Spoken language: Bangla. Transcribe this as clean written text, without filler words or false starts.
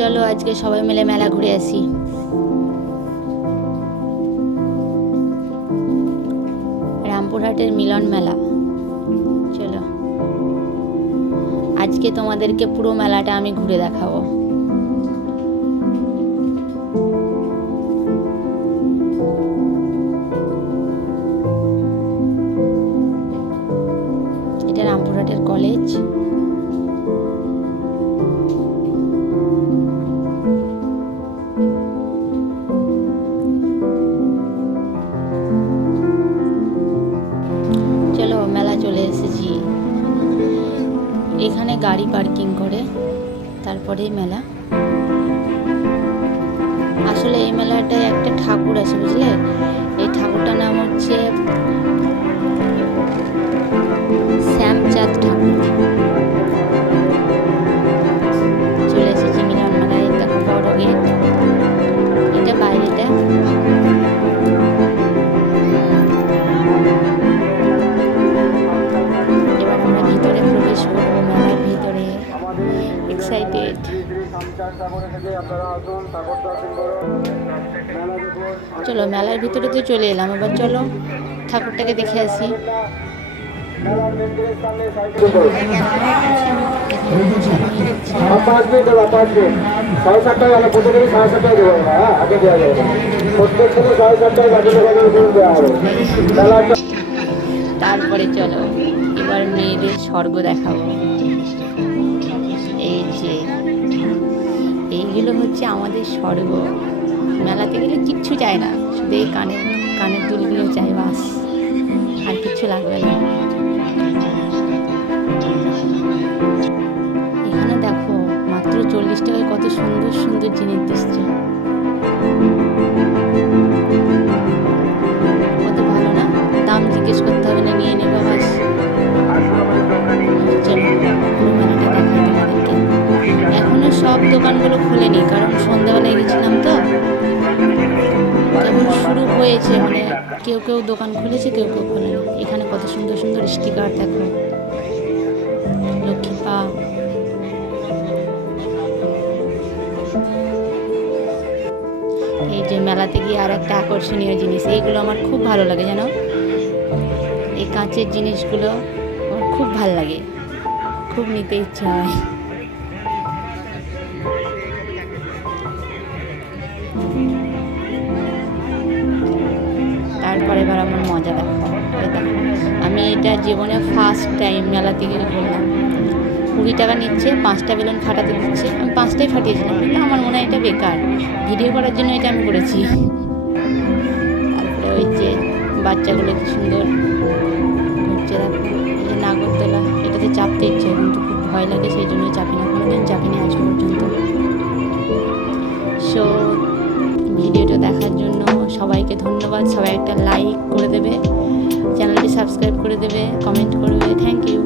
চলো আজকে সবাই মিলে মেলা ঘুরে আসি। রামপুরহাটের মিলন মেলা। চলো আজকে তোমাদেরকে পুরো মেলাটা আমি ঘুরে দেখাবো। এটা রামপুরহাটের কলেজ। চলো মেলা চলে এসেছি। এখানে গাড়ি পার্কিং করে তারপরেই মেলা। আসলে এই মেলাটায় একটা ঠাকুর আছে, বুঝলে? এই ঠাকুরটার নাম হচ্ছে শ্যামচাঁদ ঠাকুর। চলে এসেছি মিলন মেলায়। দেখো বড় গেট, এটা বাইরেটা। এবার আমরা ভিতরে প্রবেশ করবো, মেলার ভিতরে। এক্সাইটেড। চলো মেলার ভিতরে তো চলে এলাম, এবার চলো ঠাকুরটাকে দেখে আসি। তারপরে চলো এবার মেয়েদের স্বর্গ দেখাবো। এই যে এইগুলো হচ্ছে আমাদের স্বর্গ। মেলাতে গেলে কিচ্ছু চাই না, শুধু এই কানের দুলগুলো চাই, বাস, আর কিচ্ছু লাগবে না। এখানে দেখো মাত্র 40 টাকায় কত সুন্দর সুন্দর জিনিস দিচ্ছে। কত ভালো না? দাম জিজ্ঞেস করতে হবে না, নিয়ে নেবো বাস। চলো পুরো মেলাটা দেখাই তোমাদেরকে। এখনো সব দোকানগুলো খুলেনি, কারণ সন্ধ্যাবেলায় গেছিলাম তো, কেবল শুরু হয়েছে। মানে কেউ কেউ দোকান খুলেছে, কেউ কেউ খোলেনি। এখানে কত সুন্দর সুন্দর স্টিকার দেখো, লক্ষ্মী পা। এই যে মেলাতে গিয়ে আর একটা আকর্ষণীয় জিনিস, এইগুলো আমার খুব ভালো লাগে, জানো? এই কাঁচের জিনিসগুলো আমার খুব ভালো লাগে, খুব নিতে ইচ্ছা হয়। তারপরে এবার আমার মজা দেখো। আমি এটা জীবনে ফার্স্ট টাইম মেলা থেকে ঘুরলাম। 20 টাকা নিচ্ছে, 5টা বেলুন ফাটাতে দিচ্ছে। আমি 5টাই ফাটিয়েছিলাম, কিন্তু আমার মনে হয় এটা বেকার। ভিডিও করার জন্য এটা আমি করেছি। তারপরে ওই যে বাচ্চাগুলো কি সুন্দর ঘুরছে দেখো। এই যে নাগরদোলা, এটাতে চাপতে ইচ্ছে কিন্তু খুব ভয় লাগে, সেই জন্যই চাপি না, কোনোদিন চাপিনি আজ পর্যন্ত। সো ভিডিওটা দেখার জন্য সবাইকে ধন্যবাদ। সবাই একটা লাইক করে দেবে, চ্যানেলটি সাবস্ক্রাইব করে দেবে, কমেন্ট করবে। Thank you.